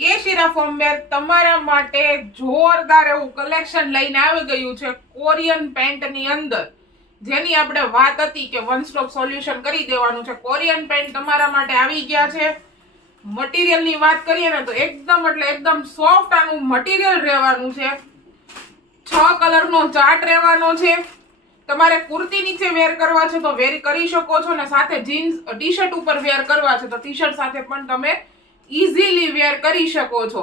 કે શિરા ફોર્મવેર તમારા માટે જોરદાર એવું કલેક્શન લઈને આવી ગયું છે કોરિયન પેન્ટની અંદર, જેની આપણે વાત હતી કે વન સ્ટોપ સોલ્યુશન કરી દેવાનું છે. કોરિયન પેન્ટ તમારા માટે આવી ગયા છે. મટીરિયલની વાત કરીએ ને તો એકદમ એટલે એકદમ સોફ્ટ આનું મટીરિયલ રહેવાનું છે. 6 કલરનો ચાર્ટ રહેવાનો છે. તમારે કુર્તી નીચે વેર કરવા છે તો વેર કરી શકો છો, ને સાથે જીન્સ ટી શર્ટ ઉપર વેર કરવા છે તો ટી શર્ટ સાથે પણ તમે ઈઝીલી વેર કરી શકો છો.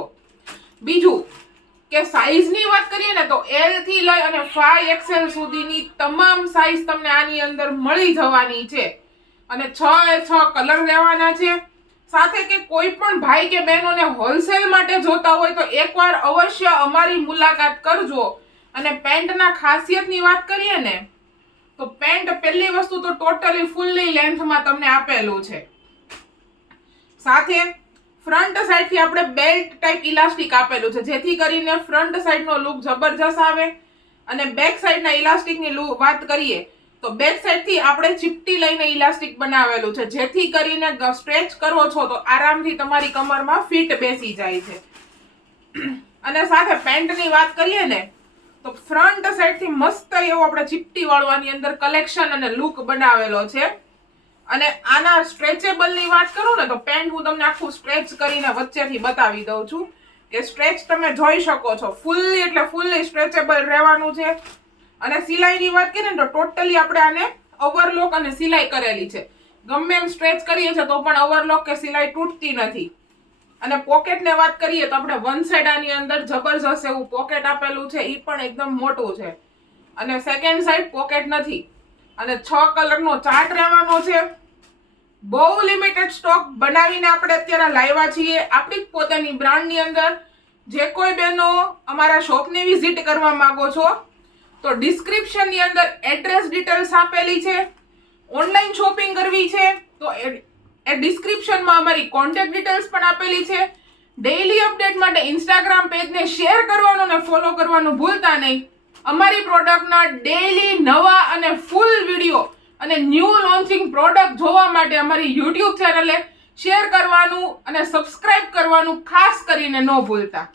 બીજું કે સાઈઝની વાત કરીએ ને તો L થી લઈ અને 5XL સુધીની તમામ સાઈઝ તમને આની અંદર મળી જવાની છે, અને 6 કલર રહેવાના છે. સાથે કે કોઈ પણ ભાઈ કે બહેનોને હોલસેલ માટે જોતા હોય તો એકવાર અવશ્ય અમારી મુલાકાત કરજો. અને પેન્ટના ખાસિયતની વાત કરીએ ને તો પેન્ટ પહેલી વસ્તુ તો ટોટલી ફૂલ્લી લેન્થમાં તમને આપેલું છે. સાથે ફ્રન્ટ સાઈડ થી આપણે બેલ્ટ ટાઈપ ઇલાસ્ટિક આપેલું છે, જેથી કરીને ફ્રન્ટ સાઈડ નો લુક જબરજસ્ત આવે. અને બેક સાઈડ ના ઇલાસ્ટિક ની વાત કરીએ તો બેક સાઈડ થી આપણે ચીપટી લઈને ઇલાસ્ટિક બનાવેલું છે, જેથી કરીને સ્ટ્રેચ કરો છો તો આરામથી તમારી કમરમાં ફિટ બેસી જાય છે. અને સાથે પેન્ટની વાત કરીએ ને તો ફ્રન્ટ સાઈડ થી મસ્ત એવો આપણે ચીપટી વાળો આની અંદર કલેક્શન અને લુક બનાવેલો છે. અને આના સ્ટ્રેચેબલ ની વાત કરું ને તો પેન્ટ હું તમને આખું સ્ટ્રેચ કરીને વચ્ચેથી બતાવી દઉં છું કે સ્ટ્રેચ તમે જોઈ શકો છો. ફૂલ્લી એટલે ફૂલ્લી સ્ટ્રેચેબલ રહેવાનું છે. અને સિલાઈની વાત કરીએ ને તો ટોટલી આપણે આને ઓવરલોક અને સિલાઈ કરેલી છે. ગમે એમ સ્ટ્રેચ કરીએ છીએ તો પણ ઓવરલોક કે સિલાઈ તૂટતી નથી. અને પોકેટને વાત કરીએ તો આપણે વન સાઈડ આની અંદર જબરજસ્ત એવું પોકેટ આપેલું છે, ઈ પણ એકદમ મોટું છે. અને સેકન્ડ સાઈડ પોકેટ નથી. અને 6 કલરનો ચાર્ટ રહેવાનો છે. બહુ લિમિટેડ સ્ટોક બનાવીને આપણે અત્યારે લાવ્યા છીએ આપણી પોતાની બ્રાન્ડની અંદર. જે કોઈ બહેનો અમારા શોપની વિઝિટ કરવા માંગો છો તો ડિસ્ક્રિપ્શનની અંદર એડ્રેસ ડિટેલ્સ આપેલી છે. ઓનલાઈન શોપિંગ કરવી છે તો એ ડિસ્ક્રિપ્શનમાં અમારી કોન્ટેક્ટ ડિટેલ્સ પણ આપેલી છે. ડેઈલી અપડેટ માટે ઇન્સ્ટાગ્રામ પેજને શેર કરવાનું અને ફોલો કરવાનું ભૂલતા નહીં. અમારી પ્રોડક્ટના ડેઈલી નવા અને ફૂલ વિડીયો અને ન્યૂ લોન્ચિંગ પ્રોડક્ટ જોવા માટે અમારી યુટ્યુબ ચેનલે શેર કરવાનું અને સબસ્ક્રાઇબ કરવાનું ખાસ કરીને ન ભૂલતા.